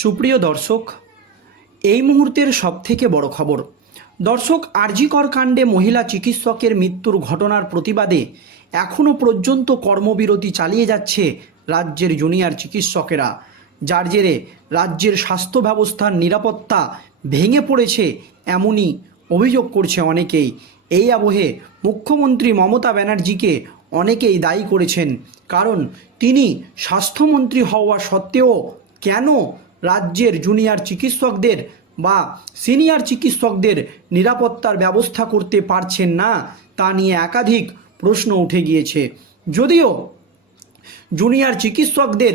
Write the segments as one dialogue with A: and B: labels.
A: সুপ্রিয় দর্শক, এই মুহূর্তের সবথেকে বড় খবর। দর্শক, আরজিকর কাণ্ডে মহিলা চিকিৎসকের মৃত্যুর ঘটনার প্রতিবাদে এখনও পর্যন্ত কর্মবিরতি চালিয়ে যাচ্ছে রাজ্যের জুনিয়র চিকিৎসকেরা। যার জেরে রাজ্যের স্বাস্থ্য ব্যবস্থার নিরাপত্তা ভেঙে পড়েছে এমনই অভিযোগ করছে অনেকেই। এই আবহে মুখ্যমন্ত্রী মমতা ব্যানার্জিকে অনেকেই দায়ী করেছেন। কারণ তিনি স্বাস্থ্যমন্ত্রী হওয়া সত্ত্বেও কেন রাজ্যের জুনিয়র চিকিৎসকদের বা সিনিয়র চিকিৎসকদের নিরাপত্তার ব্যবস্থা করতে পারছেন না, তা নিয়ে একাধিক প্রশ্ন উঠে গিয়েছে। যদিও জুনিয়র চিকিৎসকদের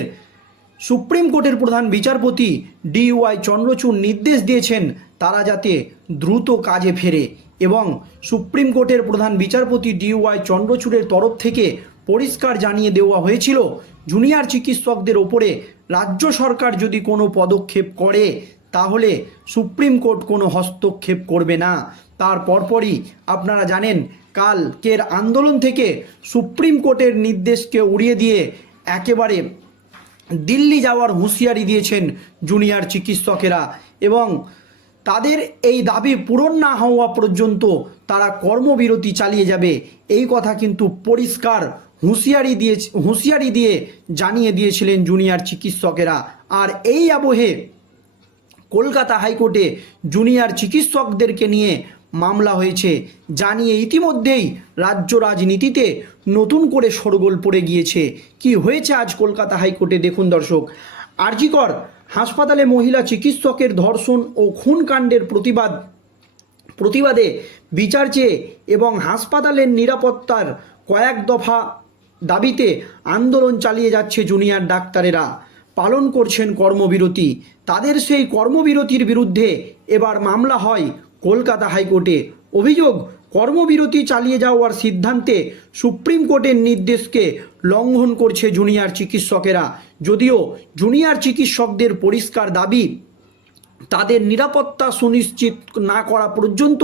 A: সুপ্রিম কোর্টের প্রধান বিচারপতি ডিওয়াই চন্দ্রচূড় নির্দেশ দিয়েছেন তারা যাতে দ্রুত কাজে ফেরে এবং সুপ্রিম কোর্টের প্রধান বিচারপতি ডিওয়াই চন্দ্রচূড়ের তরফ থেকে পরিষ্কার জানিয়ে দেওয়া হয়েছিল জুনিয়র চিকিৎসকদের ওপরে রাজ্য সরকার যদি কোনো পদক্ষেপ করে, তাহলে সুপ্রিম কোর্ট কোনো হস্তক্ষেপ করবে না। তার পরপরই আপনারা জানেন, কালকের আন্দোলন থেকে সুপ্রিম কোর্টের নির্দেশকে উড়িয়ে দিয়ে একেবারে দিল্লি যাওয়ার হুঁশিয়ারি দিয়েছেন জুনিয়র চিকিৎসকেরা এবং তাদের এই দাবি পূরণ না হওয়া পর্যন্ত তারা কর্মবিরতি চালিয়ে যাবে। এই কথা কিন্তু পরিষ্কার হুঁশিয়ারি দিয়ে হুঁশিয়ারি দিয়ে জানিয়ে দিয়েছিলেন জুনিয়র চিকিৎসকেরা। আর এই আবহে কলকাতা হাইকোর্টে জুনিয়র চিকিৎসকদেরকে নিয়ে মামলা হয়েছে, জানিয়ে ইতিমধ্যেই রাজ্য রাজনীতিতে নতুন করে শোরগোল পড়ে গিয়েছে। কি হয়েছে আজ কলকাতা হাইকোর্টে? দেখুন দর্শক, আরজিকর হাসপাতালে মহিলা চিকিৎসকের ধর্ষণ ও খুন কাণ্ডের প্রতিবাদ, প্রতিবাদে বিচার চেয়ে এবং হাসপাতালের নিরাপত্তার কয়েক দফা দাবিতে আন্দোলন চালিয়ে যাচ্ছে জুনিয়র ডাক্তারেরা। পালন করছেন কর্মবিরতি। তাদের সেই কর্মবিরতির বিরুদ্ধে এবার মামলা হয় কলকাতা হাইকোর্টে। অভিযোগ, কর্মবিরতি চালিয়ে যাওয়ার সিদ্ধান্তে সুপ্রিম কোর্টের নির্দেশকে লঙ্ঘন করছে জুনিয়র চিকিৎসকেরা। যদিও জুনিয়র চিকিৎসকদের পরিষ্কার দাবি, তাদের নিরাপত্তা সুনিশ্চিত না করা পর্যন্ত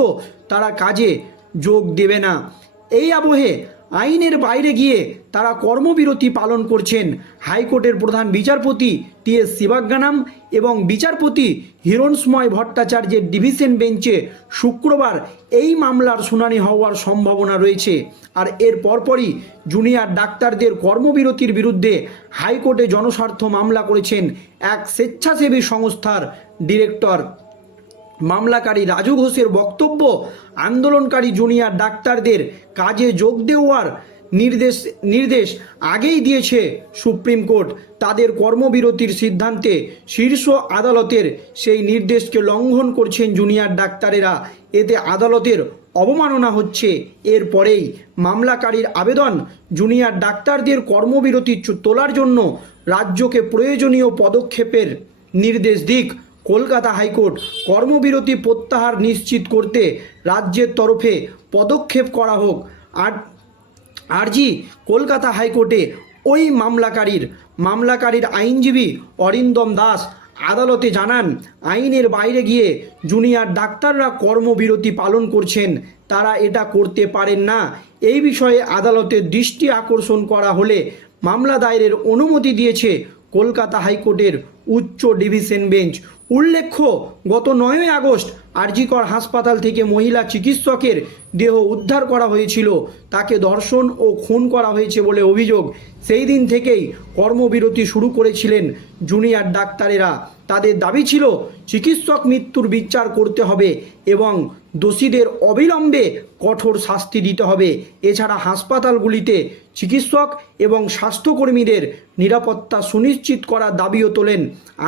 A: তারা কাজে যোগ দেবে না। এই আবহে আইনের বাইরে গিয়ে তারা কর্মবিরতি পালন করছেন। হাইকোর্টের প্রধান বিচারপতি টি এস শিবাজ্ঞানাম এবং বিচারপতি হিরণসময় ভট্টাচার্যের ডিভিশন বেঞ্চে শুক্রবার এই মামলার শুনানি হওয়ার সম্ভাবনা রয়েছে। আর এর পরপরই জুনিয়র ডাক্তারদের কর্মবিরতির বিরুদ্ধে হাইকোর্টে জনস্বার্থ মামলা করেছেন এক স্বেচ্ছাসেবী সংস্থার ডিরেক্টর। মামলাকারী রাজু ঘোষের বক্তব্য, আন্দোলনকারী জুনিয়র ডাক্তারদের কাজে যোগ দেওয়ার নির্দেশ নির্দেশ আগেই দিয়েছে সুপ্রিম কোর্ট। তাদের কর্মবিরতির সিদ্ধান্তে শীর্ষ আদালতের সেই নির্দেশকে লঙ্ঘন করছেন জুনিয়র ডাক্তারেরা। এতে আদালতের অবমাননা হচ্ছে। এরপরেই মামলাকারীর আবেদন জুনিয়র ডাক্তারদের কর্মবিরতি তোলার জন্য রাজ্যকে প্রয়োজনীয় পদক্ষেপের নির্দেশ দিক। কলকাতা হাইকোর্ট কর্মবিরতি প্রত্যাহার নিশ্চিত করতে রাজ্যের তরফে পদক্ষেপ করা হোক। আর, আরজি, কলকাতা হাইকোর্টে ওই মামলাকারীর মামলাকারীর আইনজীবী অরিন্দম দাস আদালতে জানান, আইনের বাইরে গিয়ে জুনিয়র ডাক্তাররা কর্মবিরতি পালন করছেন, তারা এটা করতে পারেন না। এই বিষয়ে আদালতের দৃষ্টি আকর্ষণ করা হলে মামলা দায়েরের অনুমতি দিয়েছে কলকাতা হাইকোর্টের উচ্চ ডিভিশন বেঞ্চ। উল্লেখ্য, গত নয়ই আগস্ট আরজিকর হাসপাতাল থেকে মহিলা চিকিৎসকের দেহ উদ্ধার করা হয়েছিল। তাকে ধর্ষণ ও খুন করা হয়েছে বলে অভিযোগ। সেই দিন থেকেই কর্মবিরতি শুরু করেছিলেন জুনিয়র ডাক্তারেরা। তাদের দাবি ছিল, চিকিৎসক মৃত্যুর বিচার করতে হবে এবং দোষীদের অবিলম্বে কঠোর শাস্তি দিতে হবে। এছাড়া হাসপাতালগুলিতে চিকিৎসক এবং স্বাস্থ্যকর্মীদের নিরাপত্তা সুনিশ্চিত করার দাবিও তোলেন।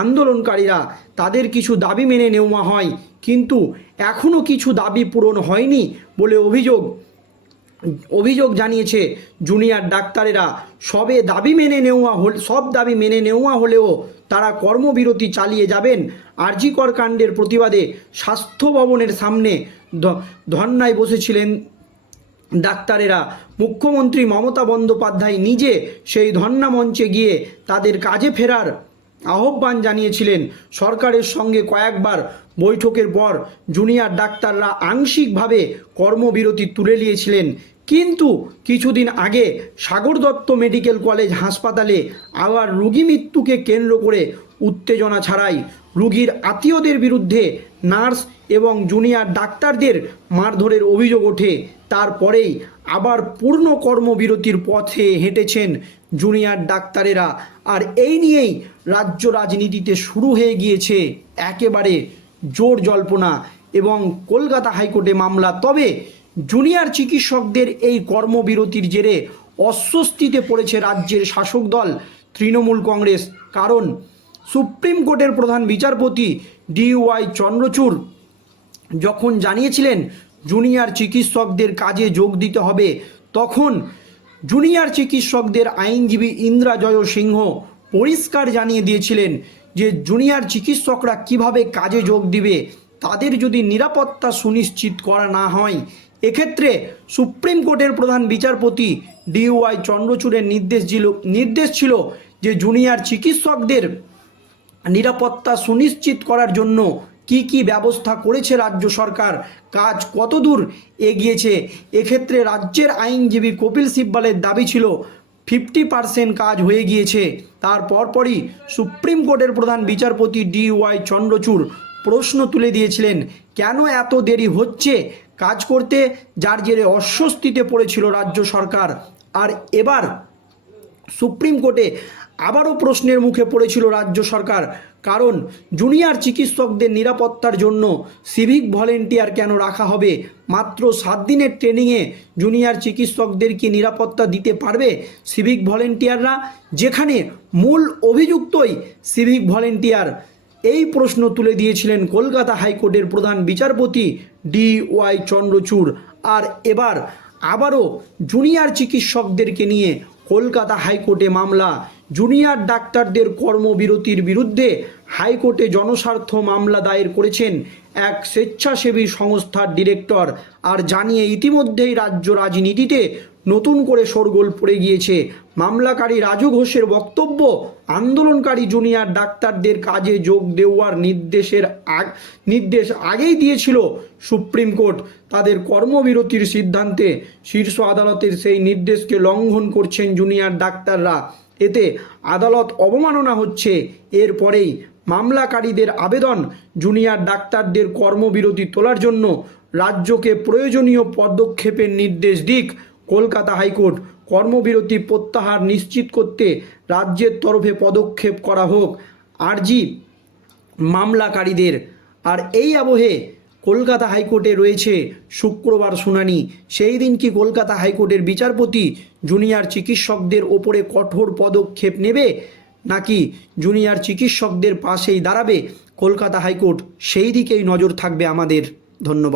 A: আন্দোলনকারীরা তাদের কিছু দাবি মেনে নেওয়া হয়, কিন্তু এখনও কিছু দাবি পূরণ হয়নি বলে অভিযোগ অভিযোগ জানিয়েছে জুনিয়র ডাক্তারেরা। সবে দাবি মেনে নেওয়া হল সব দাবি মেনে নেওয়া হলেও তারা কর্মবিরতি চালিয়ে যাবেন। আরজিকর কাণ্ডের প্রতিবাদে স্বাস্থ্য ভবনের সামনে ধর্নায় বসেছিলেন ডাক্তারেরা। মুখ্যমন্ত্রী মমতা বন্দ্যোপাধ্যায় নিজে সেই ধর্না মঞ্চে গিয়ে তাদের কাজে ফেরার আহ্বান জানিয়েছিলেন। সরকারের সঙ্গে কয়েকবার বৈঠকের পর জুনিয়র ডাক্তাররা আংশিকভাবে কর্মবিরতি তুলে নিয়েছিলেন। কিন্তু কিছুদিন আগে সাগর দত্ত মেডিকেল কলেজ হাসপাতালে আবার রুগী মৃত্যুকে কেন্দ্র করে উত্তেজনা ছাড়াই রুগীর আত্মীয়দের বিরুদ্ধে নার্স এবং জুনিয়র ডাক্তারদের মারধরের অভিযোগ ওঠে। তারপরেই আবার পূর্ণ কর্মবিরতির পথে হেঁটেছেন জুনিয়র ডাক্তারেরা। আর এই নিয়েই রাজ্য রাজনীতিতে শুরু হয়ে গিয়েছে একেবারে জোর জল্পনা এবং কলকাতা হাইকোর্টে মামলা। তবে জুনিয়র চিকিৎসকদের এই কর্মবিরতির জেরে অস্বস্তিতে পড়েছে রাজ্যের শাসক দল, তৃণমূল কংগ্রেস। কারণ সুপ্রিম কোর্টের প্রধান বিচারপতি ডিওয়াই চন্দ্রচূড় যখন জানিয়েছিলেন জুনিয়র চিকিৎসকদের কাজে যোগ দিতে হবে, তখন জুনিয়র চিকিৎসকদের আইনজীবী ইন্দ্রা জয় সিংহ পরিষ্কার জানিয়ে দিয়েছিলেন যে জুনিয়র চিকিৎসকরা কীভাবে কাজে যোগ দিবে, তাদের যদি নিরাপত্তা সুনিশ্চিত করা না হয় এক্ষেত্রে সুপ্রিম কোর্টের প্রধান বিচারপতি ডিওয়াই চন্দ্রচূড়ের নির্দেশ ছিল নির্দেশ ছিল যে জুনিয়র চিকিৎসকদের নিরাপত্তা সুনিশ্চিত করার জন্য কি কি ব্যবস্থা করেছে রাজ্য সরকার, কাজ কতদূর এগিয়েছে। এক্ষেত্রে রাজ্যের আইনজীবী কপিল সিব্বালের দাবি ছিল, ফিফটি পার্সেন্ট কাজ হয়ে গিয়েছে। তার পরপরই সুপ্রিম কোর্টের প্রধান বিচারপতি ডি ওয়াই চন্দ্রচূড় প্রশ্ন তুলে দিয়েছিলেন, কেন এত দেরি হচ্ছে? কাজ করতে, যার জেরে অস্বস্তিতে পড়েছিল রাজ্য সরকার। আর এবার সুপ্রিম কোর্টে আবারও প্রশ্নের মুখে পড়েছিল রাজ্য সরকার, কারণ জুনিয়র চিকিৎসকদের নিরাপত্তার জন্য সিভিক ভলেন্টিয়ার কেন রাখা হবে? মাত্র সাত দিনের ট্রেনিংয়ে জুনিয়র চিকিৎসকদের কি নিরাপত্তা দিতে পারবে সিভিক ভলেন্টিয়াররা? যেখানে মূল অভিযুক্তই সিভিক ভলেন্টিয়ার। এই প্রশ্ন তুলে দিয়েছিলেন কলকাতা হাইকোর্টের প্রধান বিচারপতি ডি ওয়াই চন্দ্রচূড়। আর এবার আবারও জুনিয়র চিকিৎসকদেরকে নিয়ে কলকাতা হাইকোর্টে মামলা। জুনিয়র ডাক্তারদের কর্মবিরতির বিরুদ্ধে হাইকোর্টে জনস্বার্থ মামলা দায়ের করেছেন এক স্বেচ্ছাসেবী সংস্থার ডিরেক্টর। আর জানিয়ে ইতিমধ্যেই রাজ্য রাজনীতিতে নতুন করে শোরগোল পড়ে গিয়েছে। মামলাকারী রাজু ঘোষের বক্তব্য, আন্দোলনকারী জুনিয়র ডাক্তারদের কাজে যোগ দেওয়ার নির্দেশের আগ, নির্দেশ আগেই দিয়েছিল সুপ্রিম কোর্ট। তাদের কর্মবিরতির সিদ্ধান্তে শীর্ষ আদালতের সেই নির্দেশকে লঙ্ঘন করছেন জুনিয়র ডাক্তাররা। এতে আদালত অবমাননা হচ্ছে। এরপরেই মামলাকারীদের আবেদন জুনিয়র ডাক্তারদের কর্মবিরতি তোলার জন্য রাজ্যকে প্রয়োজনীয় পদক্ষেপের নির্দেশ দিক। কলকাতা হাইকোর্ট কর্মবিরতি প্রত্যাহার নিশ্চিত করতে রাজ্যের তরফে পদক্ষেপ করা হোক, আরজি মামলাকারীদের। আর এই আবহে কলকাতা হাইকোর্টে রয়েছে শুক্রবার শুনানি। সেই দিন কি কলকাতা হাইকোর্টের বিচারপতি জুনিয়র চিকিৎসকদের ওপরে কঠোর পদক্ষেপ নেবে, নাকি জুনিয়র চিকিৎসকদের পাশেই দাঁড়াবে? কলকাতা হাইকোর্ট সেই দিকেই নজর থাকবে আমাদের। ধন্যবাদ।